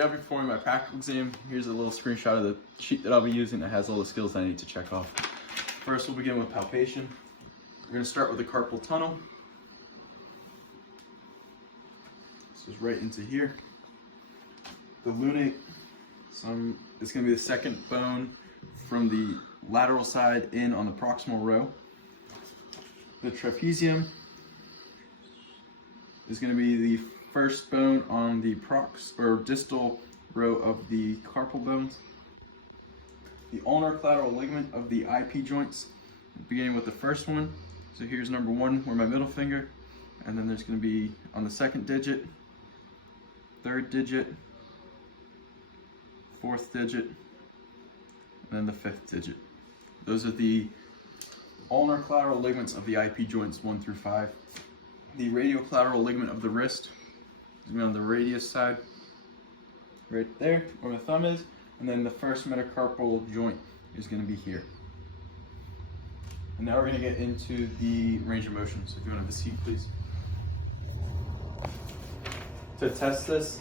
After performing my practical exam, here's a little screenshot of the sheet that I'll be using that has all the skills that I need to check off. First, we'll begin with palpation. We're going to start with the carpal tunnel. This is right into here. The lunate, it's going to be the second bone from the lateral side in on the proximal row. The trapezium is going to be the first bone on the distal row of the carpal bones. The ulnar collateral ligament of the IP joints, beginning with the first one. So here's number 1, where my middle finger, and then there's going to be on the second digit, third digit, fourth digit, and then the fifth digit. Those are the ulnar collateral ligaments of the IP joints 1 through 5. The radial collateral ligament of the wrist is going to be on the radius side, right there where my thumb is, and then the first metacarpal joint is going to be here. And now we're going to get into the range of motion. So if you want to have a seat, please. To test this,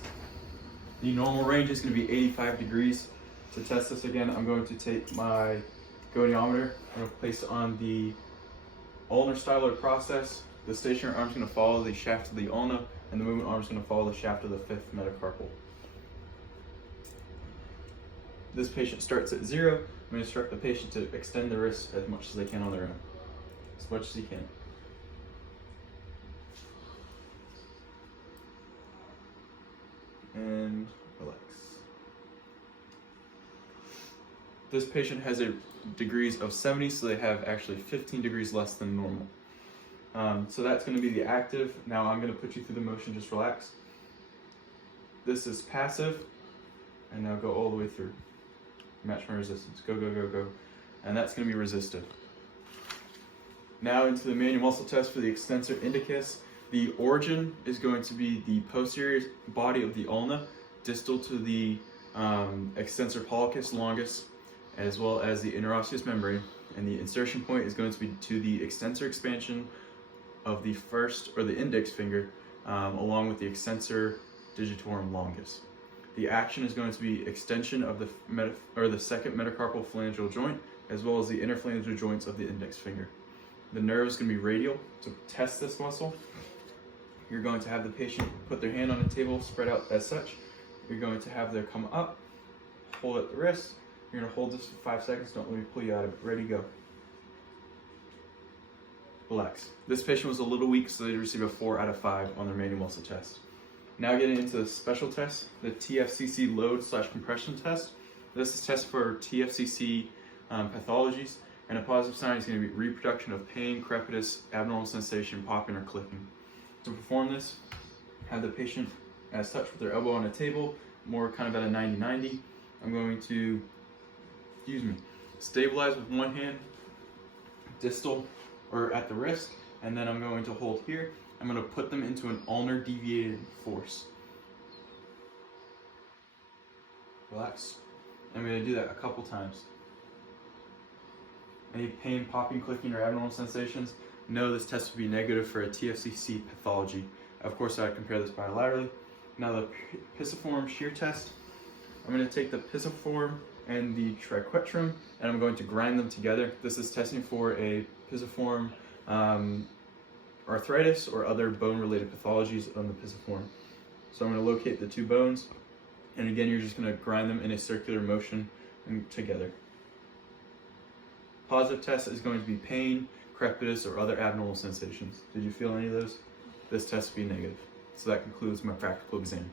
the normal range is going to be 85 degrees. To test this again, I'm going to take my goniometer. I'm going to place it on the ulnar styloid process. The stationary arm is going to follow the shaft of the ulna, and the movement arm is going to follow the shaft of the fifth metacarpal. This patient starts at 0. I'm going to instruct the patient to extend the wrist as much as they can on their own. As much as you can. And relax. This patient has a degrees of 70, so they have actually 15 degrees less than normal. So that's going to be the active. Now I'm going to put you through the motion, just relax. This is passive, and now go all the way through. Match my resistance. Go, go, go, go. And that's going to be resistive. Now into the manual muscle test for the extensor indicus. The origin is going to be the posterior body of the ulna, distal to the extensor pollicis longus, as well as the interosseous membrane. And the insertion point is going to be to the extensor expansion of the first or the index finger, along with the extensor digitorum longus. The action is going to be extension of the second metacarpal phalangeal joint, as well as the interphalangeal joints of the index finger. The nerve is going to be radial. To test this muscle, you're going to have the patient put their hand on a table, spread out as such. You're going to have them come up, hold at the wrist. You're going to hold this for 5 seconds. Don't let me pull you out of it. Ready, go. Relax. This patient was a little weak, so they received a 4 out of 5 on their manual muscle test. Now getting into the special test, the Tfcc load/compression test. This is a test for Tfcc pathologies, and a positive sign is going to be reproduction of pain, crepitus, abnormal sensation, popping, or clicking. To perform this, have the patient as such with their elbow on a table, more kind of at a 90-90. I'm going to, stabilize with one hand, distal or at the wrist, and then I'm going to hold here. I'm going to put them into an ulnar deviated force. Relax. I'm going to do that a couple times. Any pain, popping, clicking, or abnormal sensations? No, this test would be negative for a Tfcc pathology. Of course, I would compare this bilaterally. Now the pisiform shear test. I'm going to take the pisiform and the triquetrum, and I'm going to grind them together. This is testing for a pisiform arthritis or other bone-related pathologies on the pisiform. So I'm going to locate the two bones, and again, you're just going to grind them in a circular motion and together. Positive test is going to be pain, crepitus, or other abnormal sensations. Did you feel any of those? This test would be negative. So that concludes my practical exam.